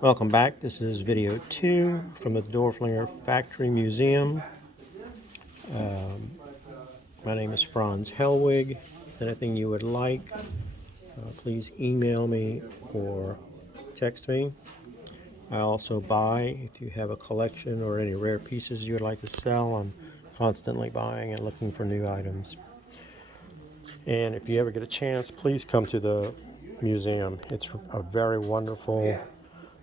Welcome back. This is video 2 from the Dorflinger Factory Museum. My name is Franz Hellwig. Anything you would like, please email me or text me. I also buy. If you have a collection or any rare pieces you would like to sell, I'm constantly buying and looking for new items. And if you ever get a chance, please come to the museum. It's a very wonderful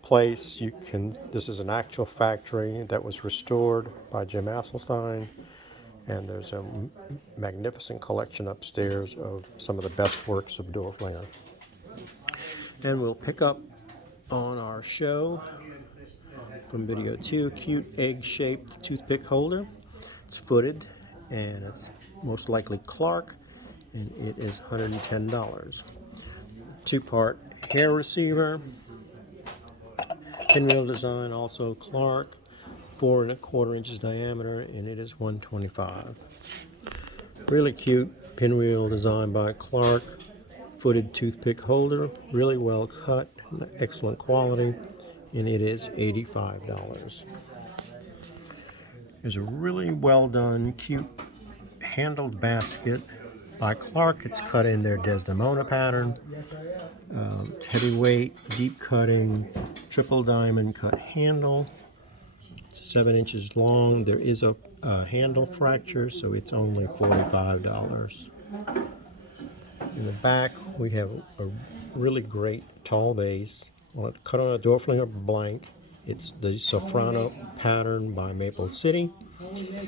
place. This is an actual factory that was restored by Jim Asselstein, and there's a magnificent collection upstairs of some of the best works of Dorflinger. And we'll pick up on our show from video 2, cute egg-shaped toothpick holder. It's footed, and it's most likely Clark, and it is $110. Two-part hair receiver. Pinwheel design, also Clark, 4 1/4 inches diameter, and it is $125. Really cute pinwheel design by Clark, footed toothpick holder, really well cut, excellent quality, and it is $85. There's a really well done, cute handled basket by Clark. It's cut in their Desdemona pattern. It's heavyweight, deep cutting, triple diamond cut handle. It's 7 inches long. There is a handle fracture, so it's only $45. In the back, we have a really great tall vase cut on a Dorflinger blank. It's the Soprano pattern by Maple City.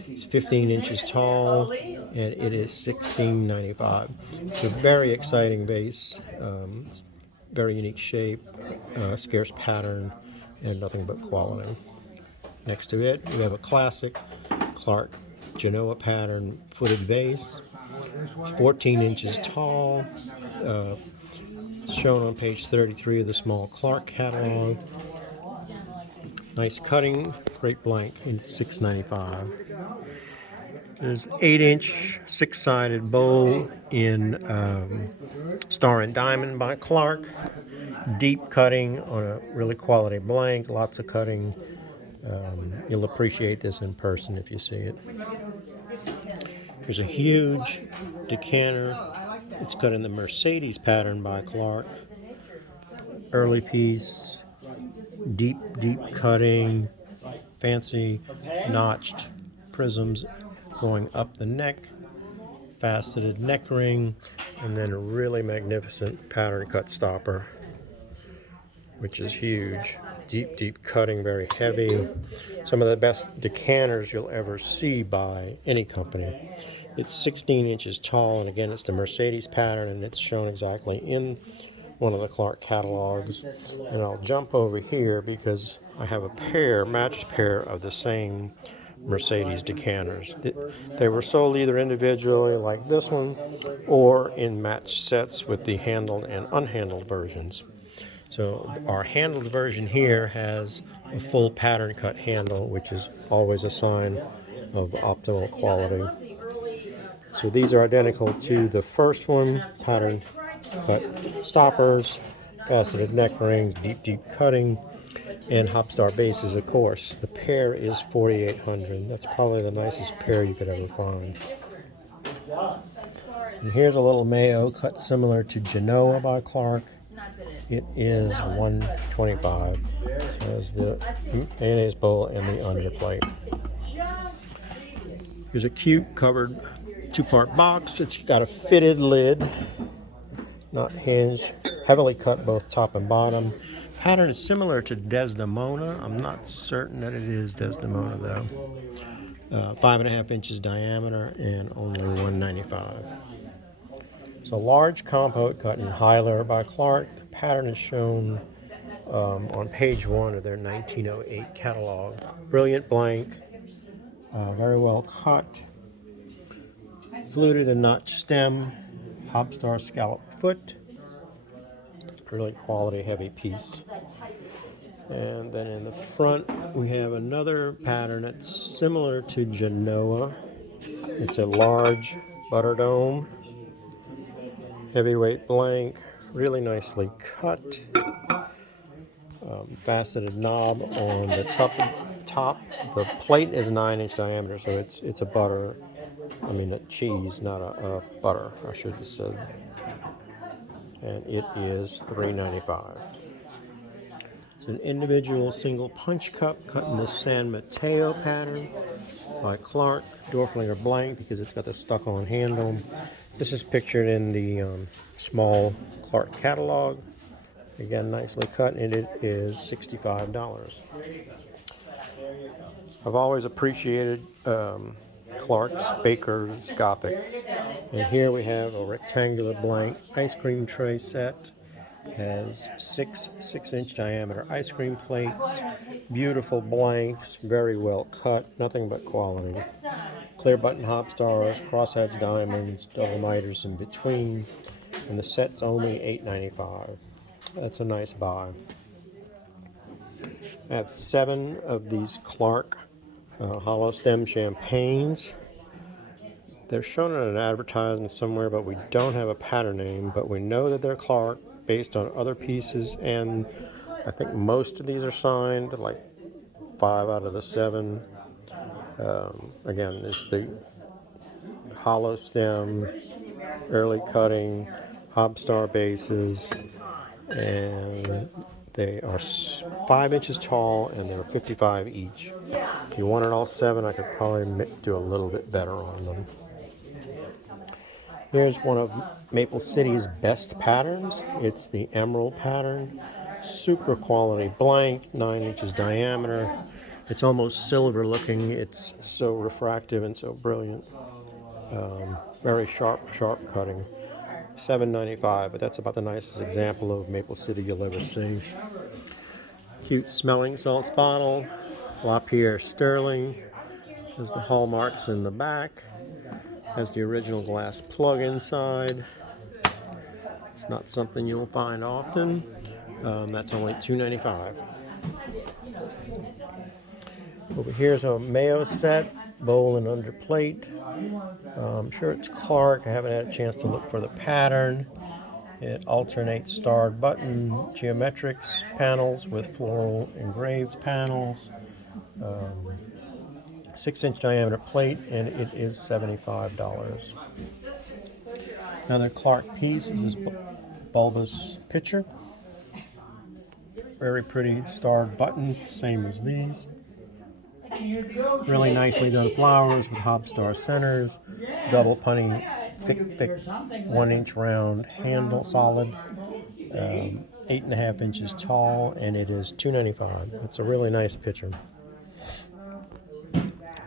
It's 15 inches tall, and it is $16.95. It's a very exciting vase. Very unique shape, scarce pattern, and nothing but quality. Next to it, we have a classic Clark Genoa pattern footed vase. It's 14 inches tall, shown on page 33 of the small Clark catalog. Nice cutting, great blank, and it's $6.95. There's 8-inch, 6-sided bowl in Star and Diamond by Clark. Deep cutting on a really quality blank, lots of cutting. You'll appreciate this in person if you see it. There's a huge decanter. It's cut in the Mercedes pattern by Clark. Early piece, deep cutting, fancy notched prisms going up the neck, faceted neck ring, and then a really magnificent pattern cut stopper, which is huge. Deep cutting, very heavy. Some of the best decanters you'll ever see by any company. It's 16 inches tall, and again, it's the Mercedes pattern, and it's shown exactly in one of the Clark catalogs. And I'll jump over here because I have a matched pair of the same Mercedes decanters. They were sold either individually like this one or in matched sets with the handled and unhandled versions. So our handled version here has a full pattern cut handle, which is always a sign of optimal quality. So these are identical to the first one, pattern cut stoppers, faceted neck rings, deep cutting, and Hopstar bases, of course. The pair is $4,800. That's probably the nicest pair you could ever find. And here's a little Mayo cut similar to Genoa by Clark. It is $125. It has the mayonnaise bowl and the underplate. Here's a cute covered 2-part box. It's got a fitted lid, not hinged, heavily cut both top and bottom. Pattern is similar to Desdemona. I'm not certain that it is Desdemona though. 5 1/2 inches diameter and only $195. It's a large compote cut in Hyler by Clark. The pattern is shown on page 1 of their 1908 catalog. Brilliant blank, very well cut. Fluted and notched stem, Hopstar scallop foot. Really quality, heavy piece. And then in the front, we have another pattern that's similar to Genoa. It's a large butter dome, heavyweight blank, really nicely cut. Faceted knob on the top. The plate is 9-inch diameter, so it's a butter. I mean a cheese, not a butter, I should have said. And it is $3.95. It's an individual single punch cup cut in the San Mateo pattern by Clark, Dorflinger blank, because it's got the stuck-on handle. This is pictured in the small Clark catalog. Again, nicely cut, and it is $65. I've always appreciated Clark's Baker's Gothic. And here we have a rectangular blank ice cream tray set. Has six-inch diameter ice cream plates, beautiful blanks, very well cut, nothing but quality. Clear button hop stars, crosshatch diamonds, double miters in between, and the set's only $8.95. That's a nice buy. I have 7 of these Clark hollow stem champagnes. They're shown in an advertisement somewhere, but we don't have a pattern name, but we know that they're Clark based on other pieces, and I think most of these are signed, like 5 out of the 7. Again, it's the hollow stem, early cutting, hobstar bases, and they are 5 inches tall, and they're $55 each. If you wanted all 7, I could probably do a little bit better on them. Here's one of Maple City's best patterns. It's the emerald pattern. Super quality blank, 9 inches diameter. It's almost silver looking. It's so refractive and so brilliant. Very sharp cutting. $7.95, but that's about the nicest example of Maple City you'll ever see. Cute smelling salts bottle. LaPierre Sterling. There's the hallmarks in the back. Has the original glass plug inside. It's not something you'll find often. That's only $2.95. Over here's a Mayo set, bowl and underplate. I'm sure it's Clark. I haven't had a chance to look for the pattern. It alternates starred button geometrics panels with floral engraved panels. 6-inch diameter plate, and it is $75. Another Clark piece is this bulbous pitcher. Very pretty starred buttons, same as these. Really nicely done flowers with hobstar centers, double punny, thick 1-inch round handle, solid, 8.5 inches tall, and it is $2.95. It's a really nice pitcher.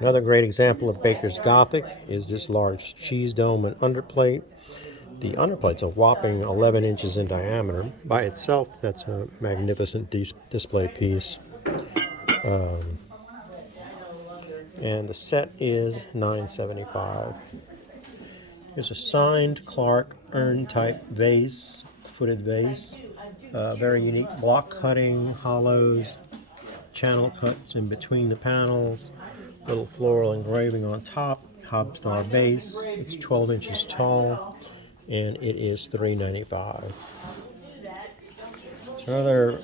Another great example of Baker's Gothic is this large cheese dome and underplate. The underplate's a whopping 11 inches in diameter. By itself, that's a magnificent display piece. And the set is $9.75. Here's a signed Clark urn-type vase, footed vase. Very unique block cutting, hollows, channel cuts in between the panels. Little floral engraving on top, hobstar base. It's 12 inches tall, and it is $3.95. So another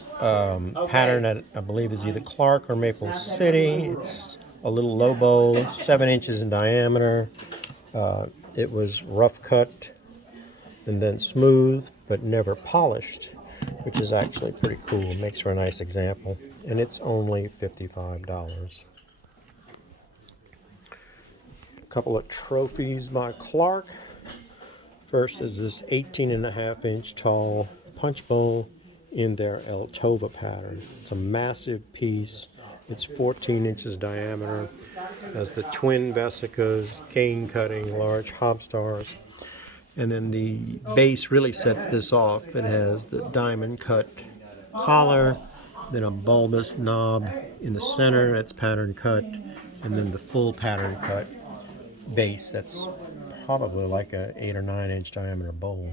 pattern that I believe is either Clark or Maple City. It's a little low bowl, 7 inches in diameter. It was rough cut and then smooth, but never polished, which is actually pretty cool. It makes for a nice example, and it's only $55. Couple of trophies by Clark. First is this 18.5-inch tall punch bowl in their El Tova pattern. It's a massive piece. It's 14 inches diameter. It has the twin vesicas, cane cutting, large hobstars. And then the base really sets this off. It has the diamond cut collar, then a bulbous knob in the center that's pattern cut, and then the full pattern cut base that's probably like a 8 or 9 inch diameter bowl.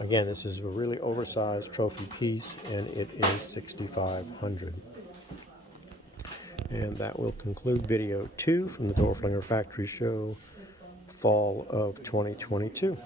Again, this is a really oversized trophy piece, and it is $6,500. And that will conclude video 2 from the Dorflinger Factory Show, fall of 2022.